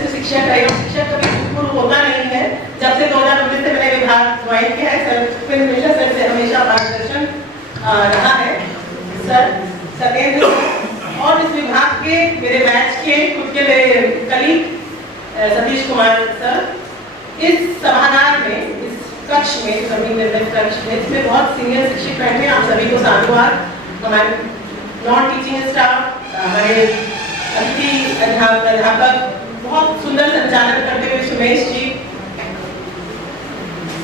वरिष्ठ शिक्षक है, शिक्षक कभी पूर्व होता नहीं है। जब से 2019 से मैंने विभाग ज्वाइन किया है, सर हमेशा सर से हमेशा मार्गदर्शन रहा है। सर सत्येंद्र और इस विभाग के मेरे बैच के खुद के मेरे कलीग सतीश कुमार सर, इस सभागार में, इस कक्ष में, सभी निर्मित कक्ष में, इसमें बहुत सीनियर शिक्षक बैठे हैं। आप सभी को साधुवाद। हमारे नॉन टीचिंग स्टाफ, हमारे अतिथि अध्यापक, बहुत सुंदर संचालन करते हुए सुमेश जी,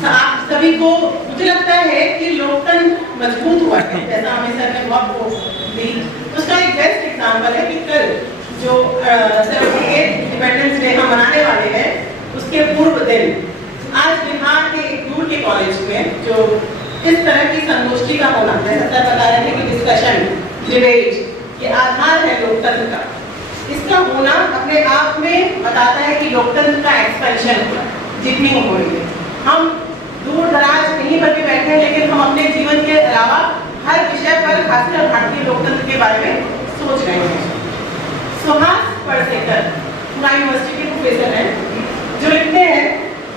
आप सभी को, मुझे लगता है कि लोकतंत्र मजबूत हुआ है, जैसा हमें सर ने बहुत वो दी। उसका एक बेस्ट एग्जाम्पल है कि कल जो 78 इंडिपेंडेंस डे हम मनाने वाले हैं, उसके पूर्व दिन आज बिहार के एक दूर के कॉलेज में जो इस तरह की संगोष्ठी का होना है, सर बता रहे थे कि डिस्कशन, डिबेट ये आधार है लोकतंत्र का। इसका होना अपने आप में बताता है कि लोकतंत्र का एक्सपेंशन हो रहा है, डिपनिंग हो रही है। हम दूर दराज कहीं पर भी बैठे हैं, लेकिन हम अपने जीवन के अलावा हर विषय पर, खासकर भारतीय लोकतंत्र के बारे में सोच रहे हैं। सुहास परसेकर पुणे यूनिवर्सिटी के प्रोफेसर हैं, जो लिखते हैं,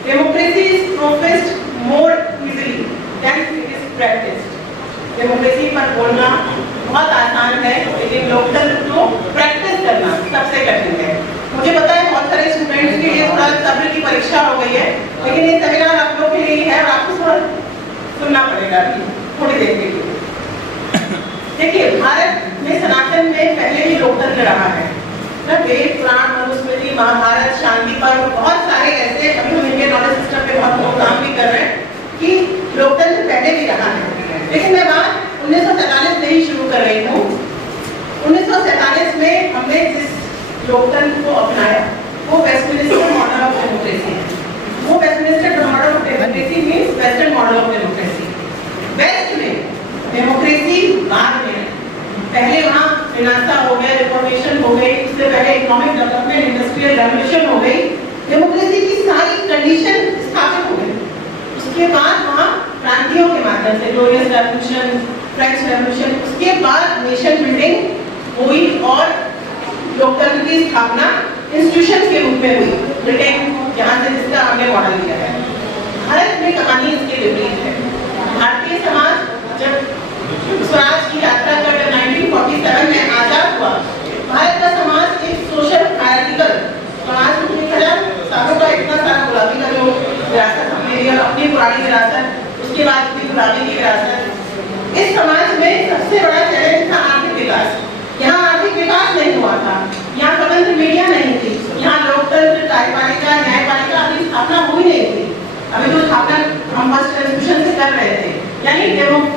democracy is professed more easily than it is practised. Democracy पर बोलना बहुत आसान है, लेकिन लोकतंत्र को प्रैक्टिस करना सबसे कठिन है। मुझे पता है बहुत सारे स्टूडेंट्स के लिए थोड़ा सब्र की परीक्षा हो गई है, लेकिन ये सेमिनार आप लोग के लिए है और आपको थोड़ा सुनना पड़ेगा थोड़ी देर के लिए। देखिए, भारत में सनातन में पहले ही लोकतंत्र रहा है। वेद, पुराण, मनुस्मृति, महाभारत, शांति पर्व, बहुत सारे ऐसे, अभी हम इंडियन नॉलेज सिस्टम पे बहुत काम भी कर रहे हैं कि लोकतंत्र पहले भी रहा है। लेकिन मैं बात 1947 से ही शुरू कर रही हूँ। 1947 में हमने जिस लोकतंत्र को अपनाया वो वेस्टमिनिस्टर मॉडल ऑफ डेमोक्रेसी है। वो Westminster model of democracy means western model of democracy. West में डेमोक्रेसी बाद में, पहले वहाँ विनाशा हो गया, रिफॉर्मेशन हो गई, उससे पहले इकोनॉमिक डेवलपमेंट, इंडस्ट्रियल रेवोल्यूशन हो गई, डेमोक्रेसी की सारी कंडीशन स्थापित हो गई। उसके बाद वहाँ क्रांतियों के माध्यम से, ग्लोरियस रेवोल्यूशन, फ्रेंच रेवोल्यूशन, उसके बाद नेशन बिल्डिंग हुई और लोकतंत्र की स्थापना इंस्टीट्यूशन के रूप में हुई। ब्रिटेन जहाँ से जिसका हमने मॉडल लिया है। भारत में कहानी इसके विपरीत है। भारतीय समाज जब स्वराज की यात्रा कर 1947 में आजाद हुआ, भारत का समाज एक सोशल हायरार्किकल समाज में देखा जाए, सालों का इतना सारा गुलामी का जो विरासत हमने लिया, अपनी पुरानी विरासत, उसके बाद भी गुलामी की विरासत। इस समाज में सबसे बड़ा चैलेंज था आर्थिक विकास। यहाँ आर्थिक विकास नहीं हुआ था, यहाँ स्वतंत्र मीडिया नहीं थी, यहाँ लोकतंत्र, कार्यपालिका, न्यायपालिका अभी स्थापना हुई नहीं थी। अभी तो स्थापना हम फर्स्ट कॉन्स्टिट्यूशन से कर रहे थे, यानी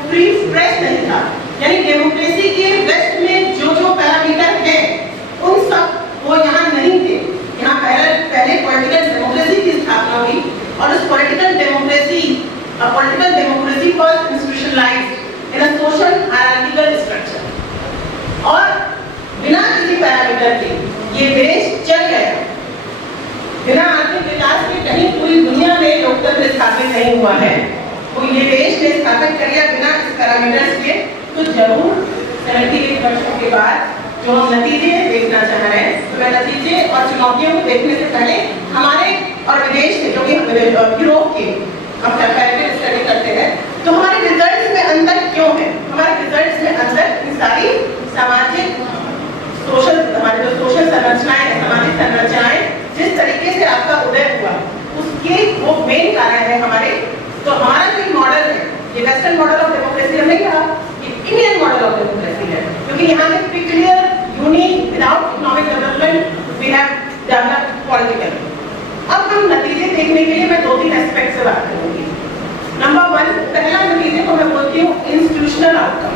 फ्री प्रेस नहीं था। यानी डेमोक्रेसी के वेस्ट में जो जो पैरामीटर है उन सब वो यहाँ नहीं थे। यहाँ पहले पॉलिटिकल डेमोक्रेसी की स्थापना हुई और उस political democracy was institutionalised in a social hierarchical structure. और बिना किसी पैरामीटर के ये देश चल गया। बिना आर्थिक विकास के कहीं पूरी दुनिया में लोकतंत्र स्थापित नहीं हुआ है। तो ये देश ने स्थापित कर लिया बिना इस पैरामीटर्स के। तो जरूर 78 वर्षों के बाद जो हम नतीजे देखना चाह रहे हैं, तो मैं नतीजे और चुनौतियों को देखने से पहले हमारे और विदेश से, जो कि यूरोप के हम कंपैरेटिव स्टडी करते हैं, तो हमारे रिजल्ट्स में अंतर क्यों है। हमारे रिजल्ट्स में अंतर इन सारी सामाजिक सोशल, हमारे जो सोशल संरचनाएं हैं, सामाजिक संरचनाएं, जिस तरीके से आपका उदय हुआ, उसके वो मेन कारण है हमारे। तो हमारा जो मॉडल है, ये वेस्टर्न मॉडल ऑफ डेमोक्रेसी हमने कहा, ये इंडियन मॉडल ऑफ डेमोक्रेसी है, क्योंकि यहाँ पे clear, unique, without economic development we have developed political. अब हम नतीजे देखने के लिए मैं 2-3 एस्पेक्ट से बात करूंगी। नंबर 1, पहला नतीजे को मैं बोलती हूँ इंस्टीट्यूशनल आउटकम,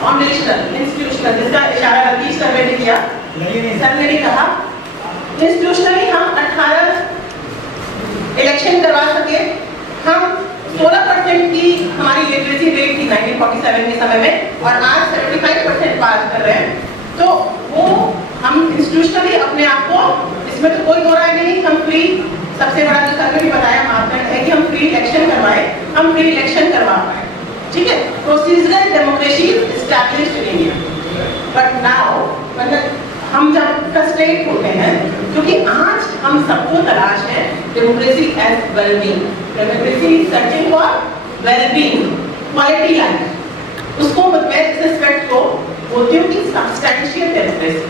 फाउंडेशनल, इंस्टीट्यूशनल, जिसका इशारा रतीश सर ने किया, सर ने कहा इंस्टीट्यूशनली हम 18 इलेक्शन करवा सके, हम 16% की हमारी लिटरेसी रेट थी 1947 के समय में, और आज 75% पास कर रहे हैं। तो वो हम इंस्टीट्यूशनली अपने आप को, इसमें तो कोई दो राय नहीं, हम फ्री, सबसे बड़ा जो सर ने भी बताया मापदंड है कि हम फ्री इलेक्शन करवाए, हम फ्री इलेक्शन करवा पाए, ठीक है। Procedural democracy established in India, but now मतलब हम जब फ्रस्ट्रेट होते हैं, क्योंकि आज हम सबको तलाश है democracy as wellbeing, democracy searching for wellbeing, quality life. उसको मैं इस एस्पेक्ट को बोलती हूँ कि सब्सटेंशियल डेमोक्रेसी,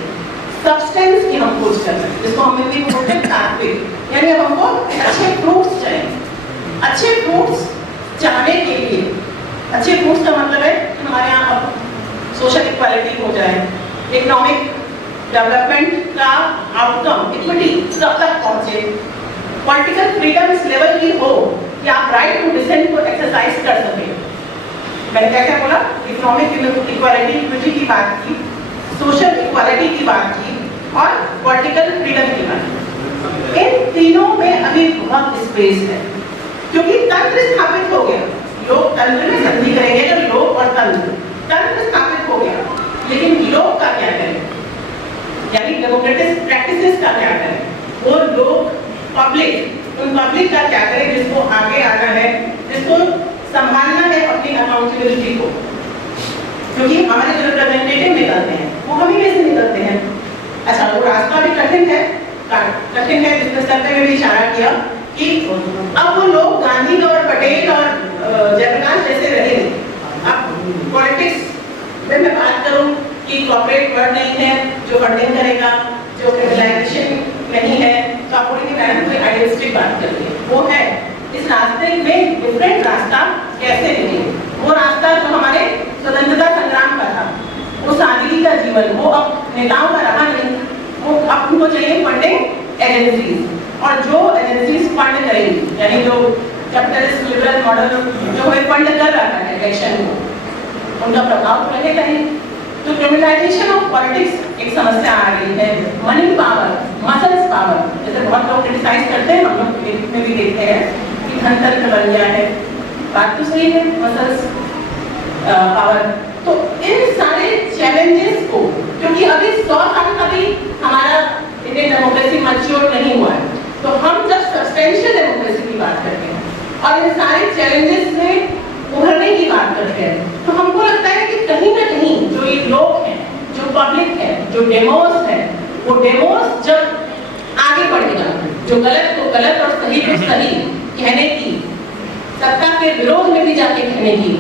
सब्सटेंस की हम खोज कर रहे हैं, जिसको हम हिंदी में बोलते हैं तात्विक, यानी अब हमको अच्छे फ्रूट्स चाहिए। अच्छे फ्रूट्स चाहने के लिए, अच्छे फ्रूट्स का मतलब है कि हमारे यहाँ अब सोशल इक्वालिटी हो जाए, इकोनॉमिक डेवलपमेंट का आउटकम इक्विटी सब तक पहुंचे, पॉलिटिकल फ्रीडम इस लेवल की हो कि आप राइट टू डिसेंट को एक्सरसाइज कर सकें। मैंने क्या क्या बोला? इकोनॉमिक इक्वालिटी, इक्विटी की बात की, सोशल इक्वालिटी की बात की और पॉलिटिकल फ्रीडम की बात की। इन तीनों में अभी बहुत स्पेस है, क्योंकि तंत्र स्थापित हो गया। लोग तंत्र में संधि करेंगे जब लोग और तंत्र स्थापित हो गया, लेकिन लोग का क्या करें, यानी डेमोक्रेटिक प्रैक्टिसेस का क्या करें, वो लोग पब्लिक, उन पब्लिक का क्या करें जिसको आगे आना है, जिसको संभालना है अपनी अकाउंटेबिलिटी को, क्योंकि हमारे जो रिप्रेजेंटेटिव निकलते हैं वो हम ही में से निकलते हैं। अच्छा, वो रास्ता भी कठिन है जिसमें सर ने भी इशारा किया कि अब वो लोग गांधी और पटेल और जयप्रकाश जैसे रहे नहीं। अब पॉलिटिक्स में मैं बात करूं कि कॉर्पोरेट वर्ड नहीं है जो फंडिंग करेगा, जो क्रिमिनलाइजेशन नहीं है, तो आप बोलेंगे मैडम कोई आइडियलिस्टिक बात कर रही है। वो है, इस रास्ते में डिफरेंट रास्ता कैसे निकले। वो रास्ता जो हमारे स्वतंत्रता संग्राम का था, वो सादगी का जीवन, वो अब नेताओं का रहा नहीं। वो अब उनको चाहिए फंडिंग एजेंसीज, और जो एजेंसीज फंड करेंगी, यानी जो कैपिटलिस्ट लिबरल मॉडल जो हमें फंड कर रहा है इलेक्शन को, उनका प्रभाव तो रहेगा ही। तो क्रिमिनलाइजेशन ऑफ पॉलिटिक्स एक समस्या आ रही है। मनी पावर, मसल्स पावर, जैसे बहुत लोग क्रिटिसाइज करते हैं, हम लोग में भी देखते हैं कि धनतंत्र बन गया है। बात तो सही है, मसल्स पावर। तो इन सारे चैलेंजेस को, क्योंकि अभी 100 साल का भी हमारा इंडियन डेमोक्रेसी मैच्योर नहीं हुआ है, तो हम जब सब्सटेंशियल डेमोक्रेसी की बात करते हैं और इन सारे चैलेंजेस में उभरने की बात करते हैं, तो हमको लगता है कि कहीं ना कहीं जो ये लोग हैं, जो पब्लिक है, जो डेमोस है, वो डेमोस जब आगे बढ़ेगा, जो गलत को गलत और सही को सही कहने की, सत्ता के विरोध में भी जाके कहने की,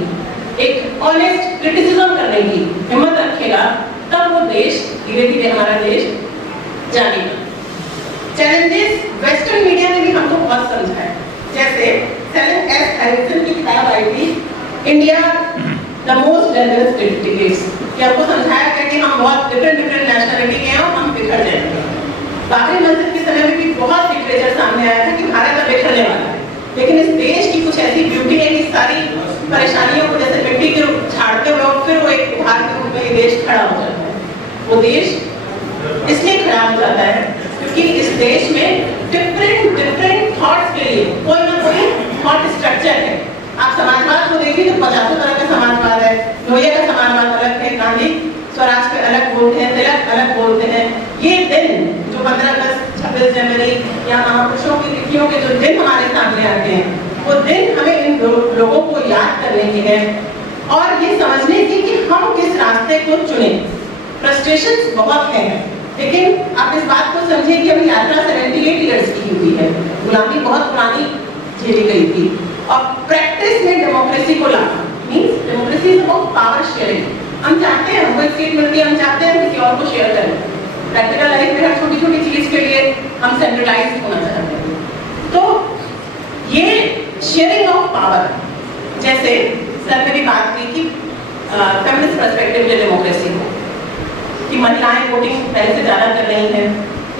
एक ऑनेस्ट क्रिटिसिज्म करने की हिम्मत रखेगा, तब वो देश धीरे धीरे हमारा देश जानेगा। चैलेंजेस वेस्टर्न मीडिया ने भी हमको बहुत समझाया, जैसे सेलिन एस हैरिसन की किताब आई थी India the most dangerous dictators, कि आपको समझाया गया कि हम बहुत डिफरेंट नेशनलिटी के हैं और हम बिखर जाएंगे। बाबरी मस्जिद के समय में भी बहुत लिटरेचर सामने आया था कि भारत अब बिखरने वाला है, लेकिन इस देश की कुछ ऐसी ब्यूटी है कि सारी परेशानियों को जैसे मिट्टी के झाड़ते हुए और फिर वो एक उभार के रूप में ये देश खड़ा हो जाता है। वो देश इसलिए खड़ा हो जाता है क्योंकि इस देश में डिफरेंट थॉट्स के लिए कोई ना कोई थॉट स्ट्रक्चर है। आप समाजवाद को देखिए तो 50 तरह का समाजवाद है, लोहिया का समाजवाद अलग है, गांधी स्वराज पे अलग बोलते हैं, तिलक अलग बोलते हैं। ये दिन जो 15 अगस्त, 26 जनवरी या महापुरुषों की तिथियों के जो दिन हमारे सामने आते हैं, वो दिन हमें इन लोगों को याद करने की है और ये समझने की कि हम किस रास्ते को चुने। फ्रस्ट्रेशंस बहुत हैं, लेकिन आप इस बात को समझिए कि अभी यात्रा 78 ईयर्स की हुई है, गुलामी बहुत पुरानी झेली गई थी और प्रैक्टिस में डेमोक्रेसी को लाना means democracy is about power sharing. हम चाहते हैं हमको एक सीट मिलती है, हम चाहते हैं किसी और को शेयर करें। प्रैक्टिकल लाइफ में हर छोटी छोटी चीज के लिए हम सेंट्रलाइज होना चाहते हैं। तो ये शेयरिंग ऑफ पावर, जैसे सर ने भी बात की कि फेमिनिस्ट पर्सपेक्टिव से डेमोक्रेसी को, कि महिलाएं वोटिंग पहले से ज्यादा कर रही हैं,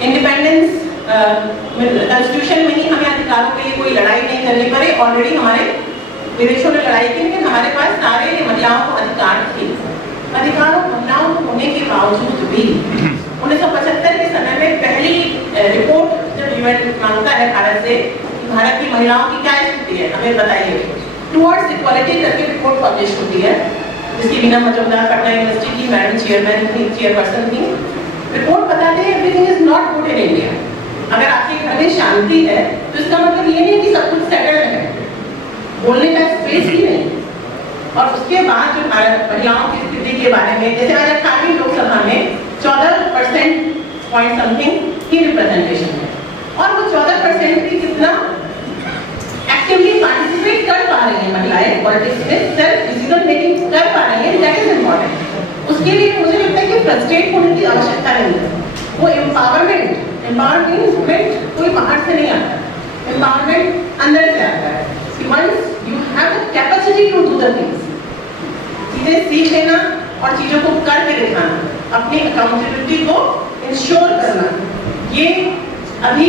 इंडिपेंडेंस कॉन्स्टिट्यूशन में ही हमें अधिकारों के लिए कोई लड़ाई नहीं करनी पड़े। ऑलरेडी हमारे विदेशों ने लड़ाई की, लेकिन हमारे पास सारे महिलाओं को अधिकार थे। अधिकारों महिलाओं को होने के बावजूद भी 1975 के समय में पहली रिपोर्ट जब यूएन मांगता है भारत से, भारत की महिलाओं की क्या स्थिति है हमें बताइए, टुवर्ड्स इक्वालिटी करके रिपोर्ट पब्लिश होती है, जिसकी वीना मजुमदार पटना यूनिवर्सिटी की मैडम चेयरपर्सन थी। रिपोर्ट बताते हैं everything is not good in India. अगर आपके घर में शांति है तो इसका मतलब ये नहीं कि सब कुछ सेटल्ड है, बोलने का स्पेस ही नहीं। और उसके बाद जो महिलाओं की स्थिति के बारे में, जैसे आज 18वीं लोकसभा में 14% पॉइंट समथिंग की रिप्रेजेंटेशन है और 50% भी कितना एक्टिवली पार्टिसिपेट कर पा रही हैं महिलाएं पॉलिटिक्स में, सेल्फ डिसीजन मेकिंग कर पा रही हैं, दैट इज इम्पोर्टेंट। उसके लिए मुझे लगता है कि फ्रस्ट्रेट होने की आवश्यकता नहीं है। वो एम्पावरमेंट कोई बाहर से नहीं आता, एम्पावरमेंट अंदर से आता है। Once you have the capacity to do the things, चीजें सीख लेना और चीजों को करके दिखाना, अपनी अकाउंटेबिलिटी को इंश्योर करना, ये अभी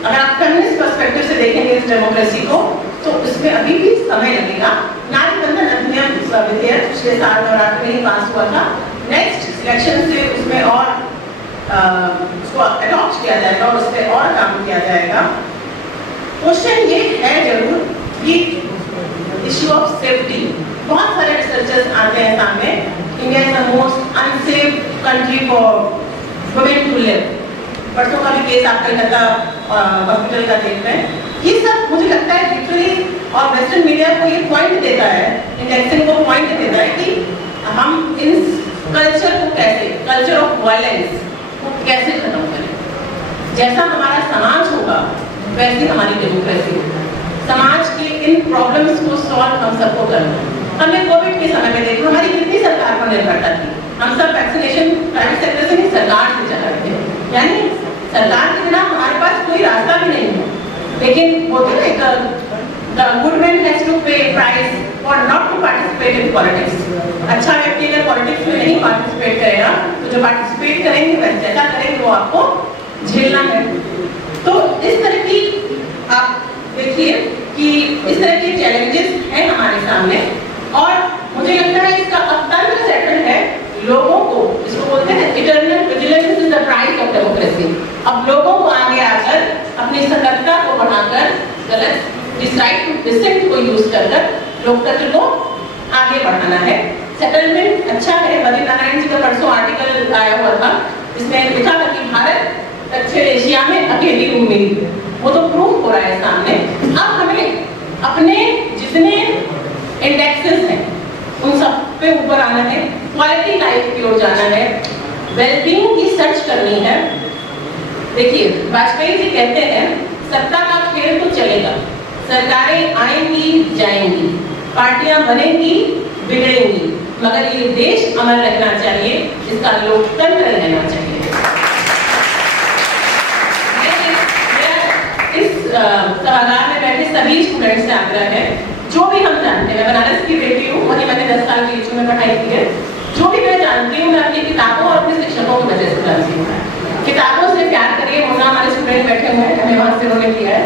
अगर आप फेमिनिस्ट पर्सपेक्टिव से देखेंगे इस डेमोक्रेसी को, तो इसमें अभी भी समय लगेगा। नारी बंधन अधिनियम विधेयक पिछले साल नवरात्र में ही पास हुआ था, नेक्स्ट इलेक्शन से उसमें और उसको अडॉप्ट किया जाएगा और उस पर और काम किया जाएगा। क्वेश्चन ये है जरूर कि इश्यू ऑफ सेफ्टी, बहुत सारे रिसर्चर्स आते हैं सामने, India is the most unsafe country for women to live. परसों का भी केस आप कलकत्ता हॉस्पिटल का देख रहे हैं। ये सब मुझे लगता है लिटरली, और वेस्टर्न मीडिया को ये पॉइंट देता है, इंडेक्सिंग को पॉइंट देता है कि हम इन कल्चर को कैसे, कल्चर ऑफ वायलेंस को कैसे खत्म करें। जैसा हमारा समाज होगा वैसी हमारी डेमोक्रेसी होगी। समाज के इन प्रॉब्लम्स को सॉल्व हम सबको करना है। हमने कोविड के समय में देखा हमारी कितनी सरकार पर निर्भरता थी, हम सब वैक्सीनेशन प्राइवेट सेक्टर से नहीं सरकार से चला रहे थे, यानी सरकार के बिना हमारे पास कोई रास्ता भी नहीं है। लेकिन वो the good man has to pay price for not to participate in politics. अच्छा व्यक्ति अगर पॉलिटिक्स में नहीं पार्टिसिपेट करेगा तो जो पार्टिसिपेट करेंगे वह जैसा करेंगे वो आपको झेलना है। तो इस तरह की आप देखिए कि इस तरह के चैलेंजेस हैं हमारे सामने, और मुझे लगता है इसका अब तंत्र सेटल है। लोगों को, इसको बोलते हैं eternal vigilance is the price of democracy. अब लोगों को आगे आकर अपनी सतर्कता को बढ़ाकर गलत डिसाइड टू डिसेंट को यूज कर लोकतंत्र को आगे बढ़ाना है। सेटलमेंट अच्छा है। बद्री नारायण जी का परसों आर्टिकल आया हुआ था, इसमें लिखा था कि भारत दक्षिण एशिया में अकेली उम्मीद है, वो तो प्रूव हो रहा है सामने। अब हमें अपने जितने इंडेक्सेस हैं उन सब पे ऊपर आना है, क्वालिटी लाइफ की ओर जाना है, वेलबींग की सर्च करनी है। देखिए वाजपेयी जी कहते हैं सत्ता का खेल तो चलेगा, सरकारें आएंगी जाएंगी, पार्टियां बनेंगी बिगड़ेंगी, मगर ये देश अमर रहना चाहिए, इसका लोकतंत्र रहना चाहिए। इस सभागार में बैठे सभी स्टूडेंट्स से आग्रह है, जो भी हम जानते हैं, मैं बनारस की बेटी हूँ, वही मैंने 10 साल की एज में पढ़ाई की है, जो भी मैं जानती हूँ मैं अपनी किताबों और अपने शिक्षकों की वजह से जानती हूँ। किताबों से प्यार करिए। मुन्ना हमारे स्टूडेंट बैठे हुए हैं, धन्यवाद से उन्होंने किया है।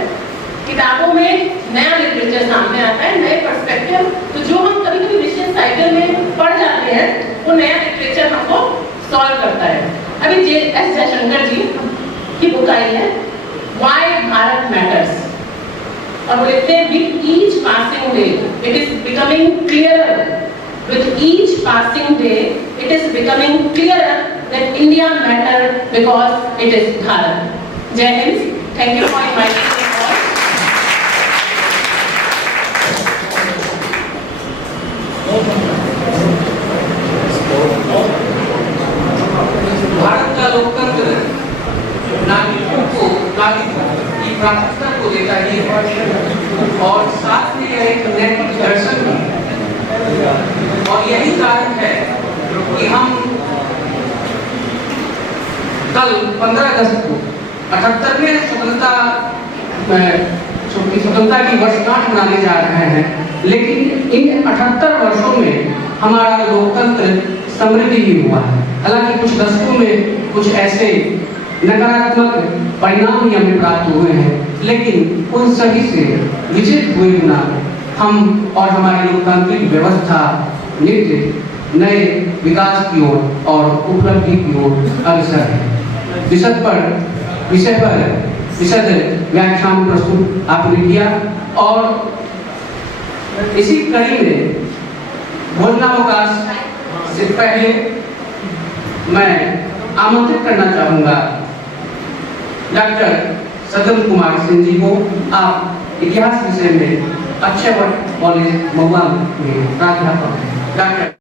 किताबों में नया लिटरेचर सामने आता है, नए पर्सपेक्टिव, तो जो हम कभी कभी विषय साइकिल में पढ़ जाते हैं वो नया लिटरेचर हमको सॉल्व करता है। अभी एस जयशंकर जी की बुक आई है व्हाई भारत मैटर्स, और वो लिखते हैं with each passing day it is becoming clearer, with each passing day it is becoming clearer that India matter because it is Bharat. Jai Hind. Thank you for inviting me all. Bharat का लोकतंत्र नागरिकों को, नागरिकों की प्राथमिकता को देता ही है और साथ में यह एक नैतिक दर्शन है। और यही कारण है कि हम कल 15 अगस्त को 78वें स्वतंत्रता की वर्षगांठ मनाने जा रहे हैं, लेकिन इन 78 वर्षों में हमारा लोकतंत्र समृद्धि ही हुआ है। हालांकि कुछ दशकों में कुछ ऐसे नकारात्मक परिणाम ही हमें प्राप्त हुए हैं, लेकिन उन सभी से विजित हुए बिना हम और हमारी लोकतांत्रिक व्यवस्था नित्य नए विकास की ओर और उपलब्धि की ओर अग्रसर है। विषय पर विशद व्याख्यान प्रस्तुत आपने किया, और इसी कड़ी में भोजनावकाश से पहले मैं आमंत्रित करना चाहूँगा डॉक्टर सदन कुमार सिंह जी को। आप इतिहास विषय में अक्षयवट कॉलेज महुआ में प्राध्यापक हैं। डॉक्टर